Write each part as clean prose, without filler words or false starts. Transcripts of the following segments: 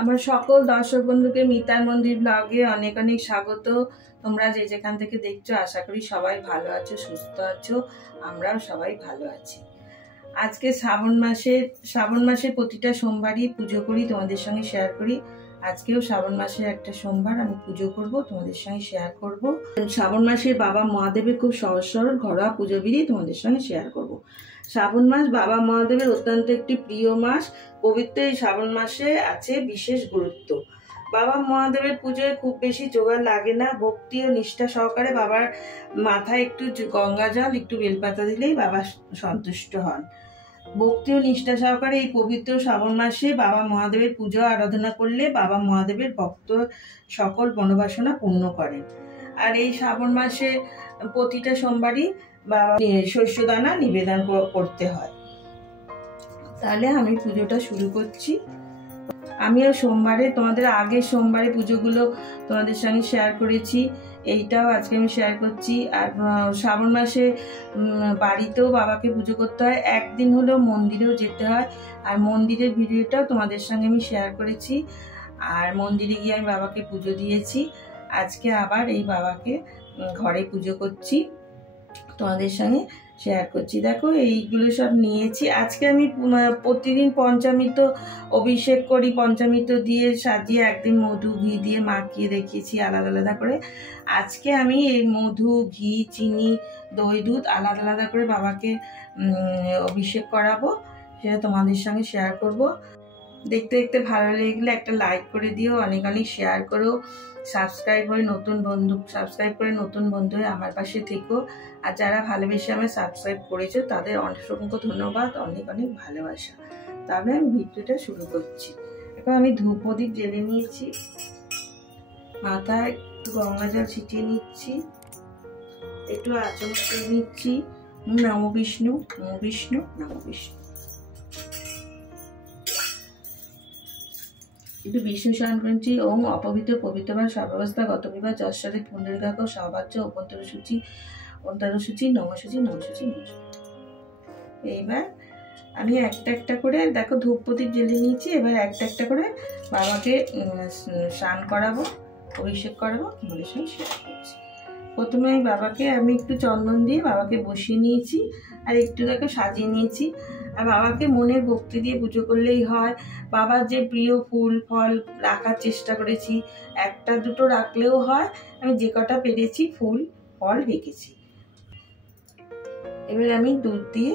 আমার সকল দর্শক বন্ধুকে মিতার মন্দির ব্লগে অনেক অনেক স্বাগত। তোমরা যে যেখান থেকে দেখছো আশা করি সবাই ভালো আছো, সুস্থ আছো। আমরাও সবাই ভালো আছি। আজকে শ্রাবণ মাসে প্রতিটা সোমবারই পুজো করি, তোমাদের সঙ্গে শেয়ার করি। আজকেও শ্রাবণ মাসের একটা সোমবার আমি পুজো করব, তোমাদের সঙ্গে শেয়ার করব। শ্রাবণ মাসে বাবা মহাদেবের খুব সহজ সরল ঘরোয়া পুজো বিধি তোমাদের সঙ্গে শেয়ার করব। শ্রাবণ মাস বাবা মহাদেবের অত্যন্ত একটি প্রিয় মাস। পবিত্র এই শ্রাবণ মাসে আছে বিশেষ গুরুত্ব। বাবা মহাদেবের পুজোয় খুব বেশি জোগাড় লাগে না। ভক্তি ও নিষ্ঠা সহকারে বাবার মাথায় একটু গঙ্গা জল, একটু বেলপাতা দিলেই বাবা সন্তুষ্ট হন। ভক্তি ও নিষ্ঠা সহকারে এই পবিত্র শ্রাবণ মাসে বাবা মহাদেবের পুজো আরাধনা করলে বাবা মহাদেবের ভক্ত সকল মনোবাসনা পূর্ণ করেন। আর এই শ্রাবণ মাসে প্রতিটা সোমবারই বাবা শস্যদানা নিবেদন করতে হয়। তাহলে আমি পুজোটা শুরু করছি। আমিও সোমবারে তোমাদের আগের সোমবারে পুজোগুলো তোমাদের সঙ্গে শেয়ার করেছি, এইটাও আজকে আমি শেয়ার করছি। আর শ্রাবণ মাসে বাড়িতেও বাবাকে পুজো করতে হয়, একদিন হলেও মন্দিরেও যেতে হয়। আর মন্দিরের ভিডিওটাও তোমাদের সঙ্গে আমি শেয়ার করেছি। আর মন্দিরে গিয়ে আমি বাবাকে পুজো দিয়েছি। আজকে আবার এই বাবাকে ঘরে পুজো করছি, তোমাদের সঙ্গে শেয়ার করছি। দেখো এইগুলো সব নিয়েছি। আজকে আমি প্রতিদিন পঞ্চামৃত অভিষেক করি, পঞ্চামৃত দিয়ে সাজিয়ে একদিন মধু ঘি দিয়ে মাখিয়ে দেখিয়েছি আলাদা আলাদা করে। আজকে আমি এই মধু, ঘি, চিনি, দই, দুধ আলাদা আলাদা করে বাবাকে অভিষেক করাবো, সেটা তোমাদের সঙ্গে শেয়ার করব। দেখতে দেখতে ভালো লাগলে একটা লাইক করে দিও, অনেক অনেক শেয়ার করো, সাবস্ক্রাইব করে নতুন বন্ধু হয়ে আমার পাশে থেকো। আর যারা ভালোবেসে আমার সাবস্ক্রাইব করেছো তাদের অসংখ্য ধন্যবাদ, অনেক অনেক ভালোবাসা। তাহলে আমি ভিডিওটা শুরু করছি। এখন আমি ধূপ প্রদীপ জ্বেলে নিয়েছি, মাথায় একটু গঙ্গা জল ছিটিয়ে নিচ্ছি, একটু আচমন করে নিচ্ছি। নমো বিষ্ণু, নমো বিষ্ণু, নমো বিষ্ণু। একটু বিষ্ণু স্মরণ করছি। ওম অপবিত্র পবিত্রবান সর্বাবস্থা গত বিবাহ যশ্বরে পুণ্ডরিকাক সহবাচ্য অভ্যন্তর সূচি অন্তরসূচি নমসূচি নমসূচি নমসূচি। এইবার আমি একটা একটা করে দেখো ধূপ প্রদীপ জ্বেলে নিয়েছি। এবার একটা একটা করে বাবাকে স্নান করাবো, অভিষেক করাবো, তোমাদের সঙ্গে শেয়ার করছি। প্রথমে বাবাকে আমি একটু চন্দন দিয়ে বাবাকে বসিয়ে নিয়েছি, আর একটু দেখো সাজিয়ে নিয়েছি। আর বাবাকে মনের ভক্তি দিয়ে পুজো করলেই হয়। বাবার যে প্রিয় ফুল ফল রাখার চেষ্টা করেছি, একটা দুটো রাখলেও হয়, আমি যে কটা পেরেছি ফুল ফল রেখেছি। এবার আমি দুধ দিয়ে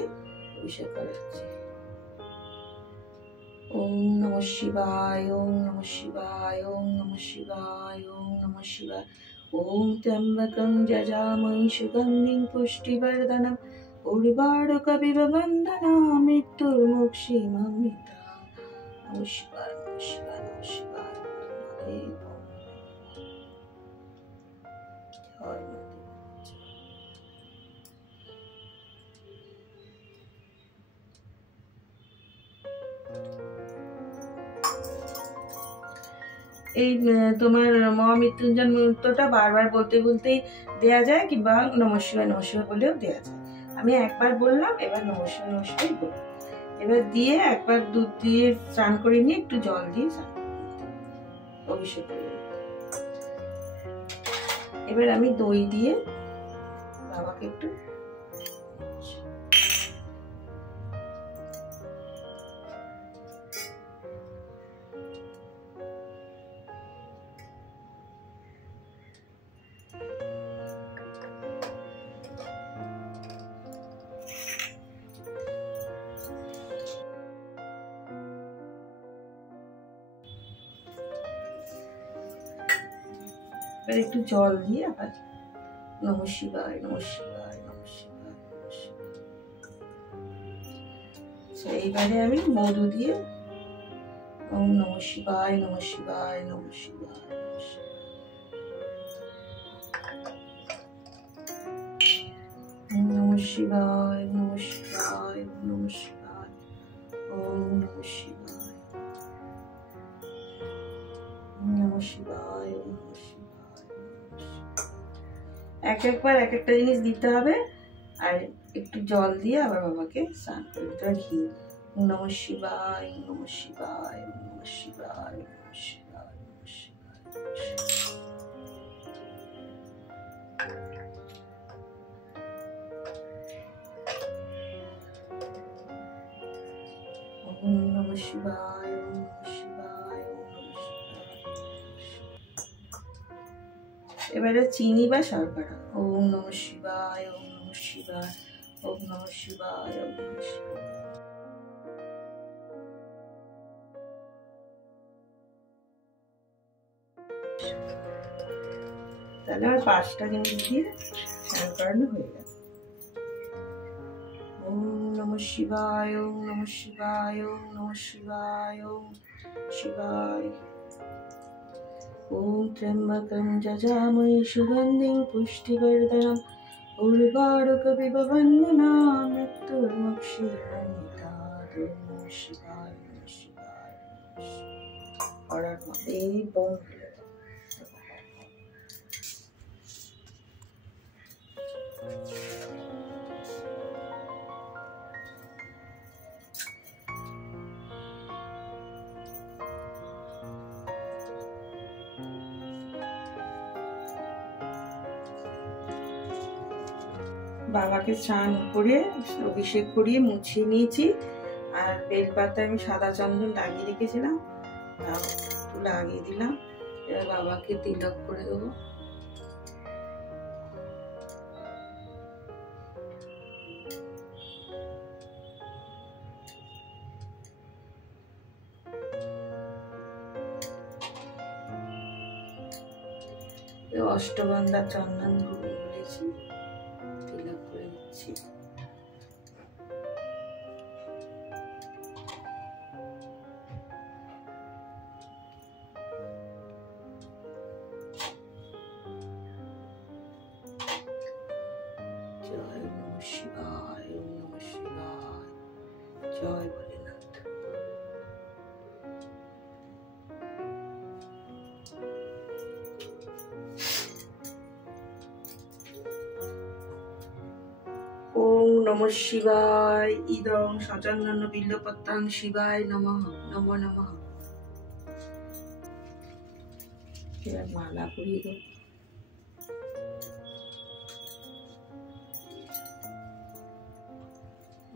অভিষেক করাচ্ছি। ওম নমঃ শিবায়, ওম নমঃ শিবায়, ওম নমঃ শিবায়, ওম নমঃ শিবায়। ওম ত্র্যম্বকং যজামহি সুগন্ধিং পুষ্টিবর্ধনং উর্বারুকমিব বন্ধনানাং মৃত্যুর্মুক্ষীয়মামৃতাৎ। নমঃ শিবায়, নমঃ শিবায়, নমঃ শিবায়। এই তোমার মহামৃত্যুঞ্জয় মন্ত্রটা বারবার বলতে বলতেই দেয়া যায়, কিংবা নমঃ শিবায় বলেও দেয়া যায়। আমি একবার বললাম, এবার নমঃ শিবায় বললাম। এবার দিয়ে একবার দুধ দিয়ে স্নান করে নিয়ে একটু জল দিয়ে অভিষেক করে। এবার আমি দই দিয়ে বাবাকে একটু একটু জল দিয়ে আবার নমঃ শিবায়, নমঃ শিবায়, নমঃ শিবায়, নমঃ শিবায়। এইবারে আমি মধু দিয়ে ওম নমঃ শিবায়, নমঃ শিবায়, নমঃ শিবায়, নমঃ শিবায়। ওম নমঃ শিবায়, নমঃ শিবায়, নমঃ শিবায়, ওম নমঃ শিবায়, নমঃ শিবায়, নমঃ শিবায়। এক একবার এক একটা জিনিস দিতে হবে। আর একটু জল দিয়ে আবার বাবাকে স্নান করে দিতে হবে। ঘি। নমঃ শিবায়, নমঃ শিবায়, নমঃ শিবায়, নমঃ নমঃ শিবায়, ওম নমঃ শিবায়, ওম নমঃ শিবায়। এবারে চিনি বা শর্করা। ওম নমঃ শিবায়, ওম নমঃ শিবায়, ওম নমঃ শিবায়, ওম নমঃ শিবায়। তাহলে আমার 5টা জিনিস দিয়ে স্নান করানো হয়ে গেল। ওম নমঃ শিবায়, ওম নমঃ শিবায়, ওম নমঃ শিবায়, ওম শিবায়। ওম ত্র্যম্বকং যজামহে সুগন্ধিং পুষ্টিবর্ধনম উর্বারুকমিব বন্দনাম মৃত্যুর্মুক্ষীয়মামৃতাৎ। ওম নমঃ শিবায়, নমঃ শিবায়, নমঃ শিবায়। করার মধ্যেই বন্ধ হয়ে গেল। বাবাকে স্নান করে অভিষেক করিয়ে মুছিয়ে নিয়েছি। আর বেলপাতায় আমি সাদা চন্দন লাগিয়ে রেখেছিলাম, একটু লাগিয়ে দিলাম। এবার বাবাকে তিলক করে দেবো। অষ্টগন্ধা চন্দন বলেছি, তিলক করে দিচ্ছি। জয় নমঃ শিবায়, ওম নমঃ শিবায়, জয় ভোলেনাথ। ওম নমঃ শিবায়, ইদং সচন্দন বিল্বপত্রং শিবায় নমঃ, নমো নমঃ। এবার মালা পরিয়ে দেব।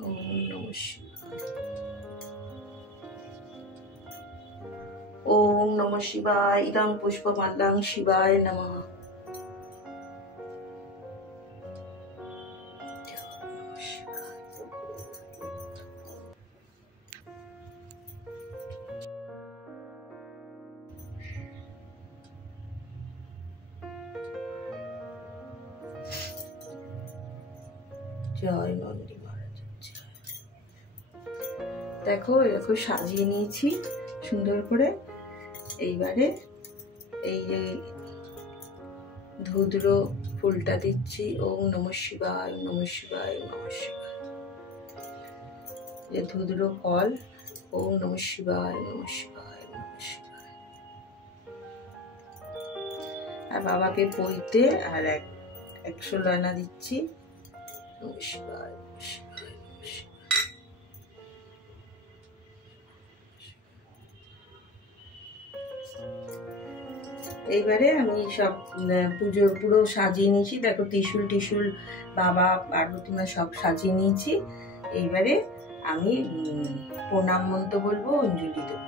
ওম নমঃ শিবায়, ওম নমঃ শিবায়, ইদং পুষ্পমাল্যং শিবায় নমঃ। জয় নন্দী মহারাজ। দেখো এরকম সাজিয়ে নিয়েছি সুন্দর করে। এইবারে এই যে ধুদ্র ফুলটা দিচ্ছি। ওম নমঃ শিবায়, ওম নমঃ শিবায়, ওম নমঃ শিবায়। যে ধুদ্র ফল। ওম নমঃ শিবায়, ওম নমঃ শিবায়, ওম নমঃ শিবায়। আর বাবাকে পইতে আর 100 দানা দিচ্ছি। নমঃ শিবায়, নমঃ শিবায়, নমঃ শিবায়। এইবারে আমি সব পুজো পুরো সাজিয়ে নিয়েছি। দেখো ত্রিশূল টিশুল বাবা পার্বতী মা সব সাজিয়ে নিয়েছি। এইবারে আমি প্রণাম মন্ত্র বলবো, অঞ্জলি দেবো।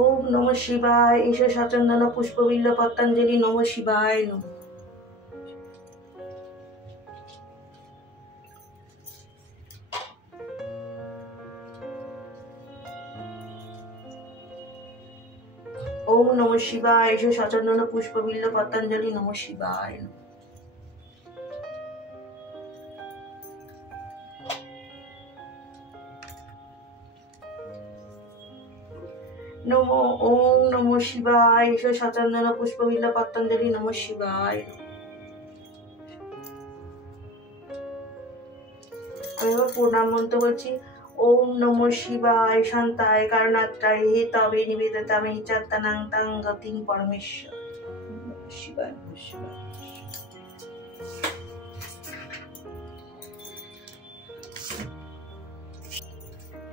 ওম নমঃ শিবায়, ঈশ্বর সচন্দন পুষ্পবিল্ল পতঞ্জলি নমঃ শিবায় নমঃ। ওম নমঃ শিবায়, ঈশ্বর সচন্দন পুষ্পবিল্ল পতঞ্জলি নমঃ শিবায় নমঃ। নমো ওম নমঃ শিবায়, ঈশ্বর সচন্দন পুষ্পবিল্ল পতঞ্জলি নমঃ শিবায়। আমি এবার প্রণাম মন্ত্র বলছি। ওম নমঃ শিবায়, শান্তায় কারণাত্রায় হেতবে নিবেদিতামে চাত্তানাং তাং গতিং পরমেশ্বর। শিবায় নমঃ শিবায়।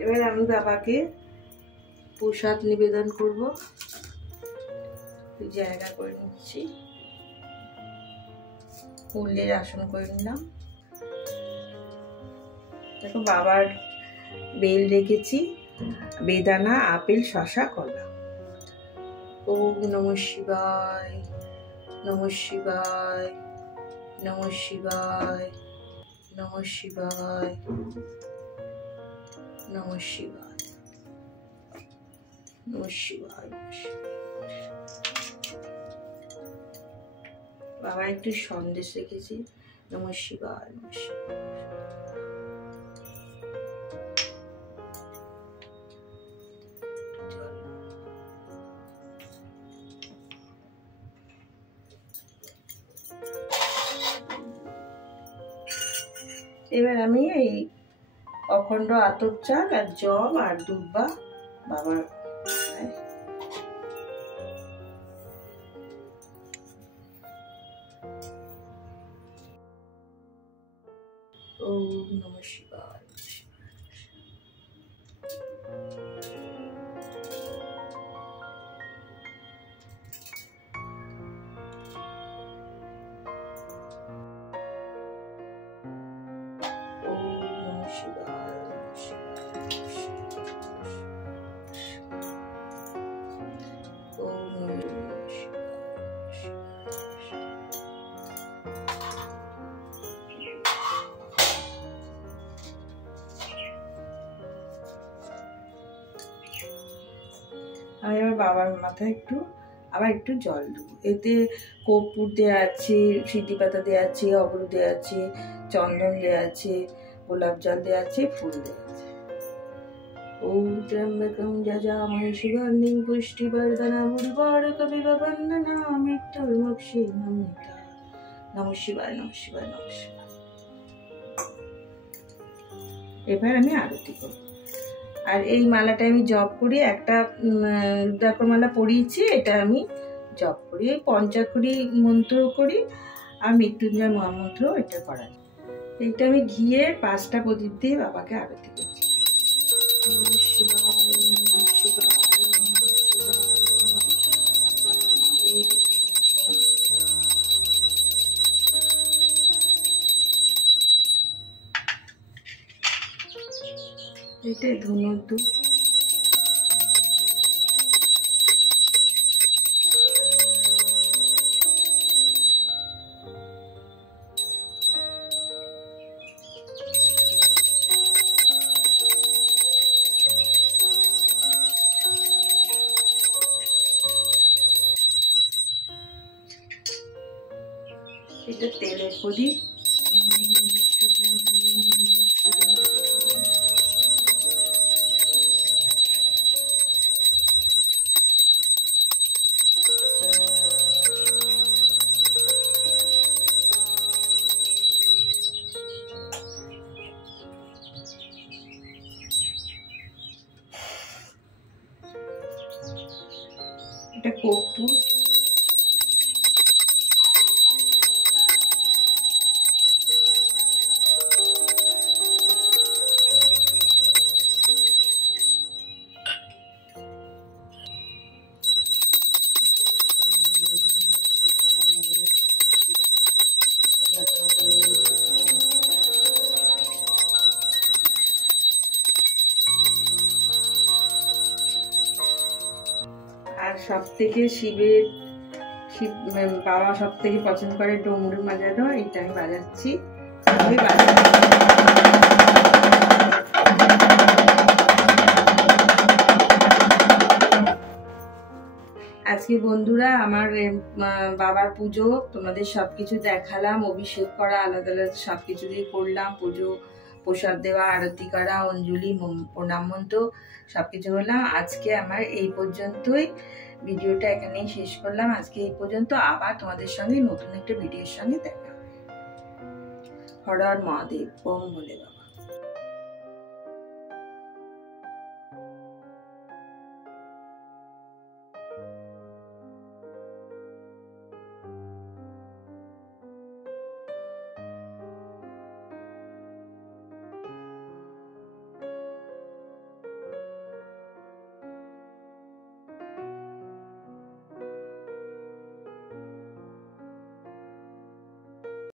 এবার আমি বাবাকে প্রসাদ নিবেদন করব, জায়গা করে নিচ্ছি, ফুলের আসন করে নিলাম। দেখো বাবার বেল রেখেছি, বেদানা, আপেল, শসা, কলা। ওম নমঃ শিবায়, নমঃ শিবায়, নমঃ শিবায়, নমঃ শিবায়, নমঃ শিবায়, নমঃ শিবায়। বাবা একটু সন্দেশ রেখেছি, নমঃ শিবায়, নমঃ শিবায়। এবার আমি এই অখণ্ড আতপ চাল আর জব আর দুব্বা বাবার ওম নমঃ শিবায়। আমি আমার বাবার মাথায় আবার একটু জল দেবো। এতে কর্পূর দেওয়া আছে, সিদ্ধি পাতা দেওয়া আছে, অগরু দেওয়া আছে, চন্দন দেওয়া আছে, গোলাপ জল দেওয়া আছে, ফুল দেওয়া আছে। ওম ত্র্যম্বকং যজামহে সুগন্ধিং পুষ্টিবর্ধনং উর্বারুকমিব বন্ধনানাং মৃত্যুর্মুক্ষীয়মামৃতাৎ। নমঃ শিবায়, নমঃ শিবায়, নমঃ শিবায়। এবার আমি আরতি করব। আর এই মালাটা আমি জপ করি, একটা রুদ্রাক্ষ মালা পরিয়েছি, এটা আমি জপ করি, এই পঞ্চাক্ষরী মন্ত্র করি আর মৃত্যুঞ্জয় মহামন্ত্র এটা করা যায়। এইটা আমি ঘিয়ের 5টা প্রদীপ দিয়ে বাবাকে আরতি করছি। নমঃ শিবায়, নমঃ শিবায়, নমঃ শিবায়, নমঃ শিবায়। এটাই ধনুর্ধূপ। এটা তেলের প্রদীপ। এটা কর্পূর। আর সব থেকে বাবা সব থেকে পছন্দ করে ডমরু বাজানো, এটা আমি বাজাচ্ছি। আজকে বন্ধুরা আমার বাবার পুজো তোমাদের সবকিছু দেখালাম, অভিষেক করা আলাদা আলাদা সবকিছু দিয়ে করলাম, পুজো, প্রসাদ দেওয়া, আরতি করা, অঞ্জলি, প্রণাম মন্ত্র সবকিছু করলাম। আজকে আমার এই পর্যন্তই, ভিডিওটা এখানেই শেষ করলাম। আজকে এই পর্যন্ত, আবার তোমাদের সঙ্গে নতুন একটা ভিডিওর সঙ্গে দেখা হবে। হর হর মহাদেব, ওম ভোলে বাবা।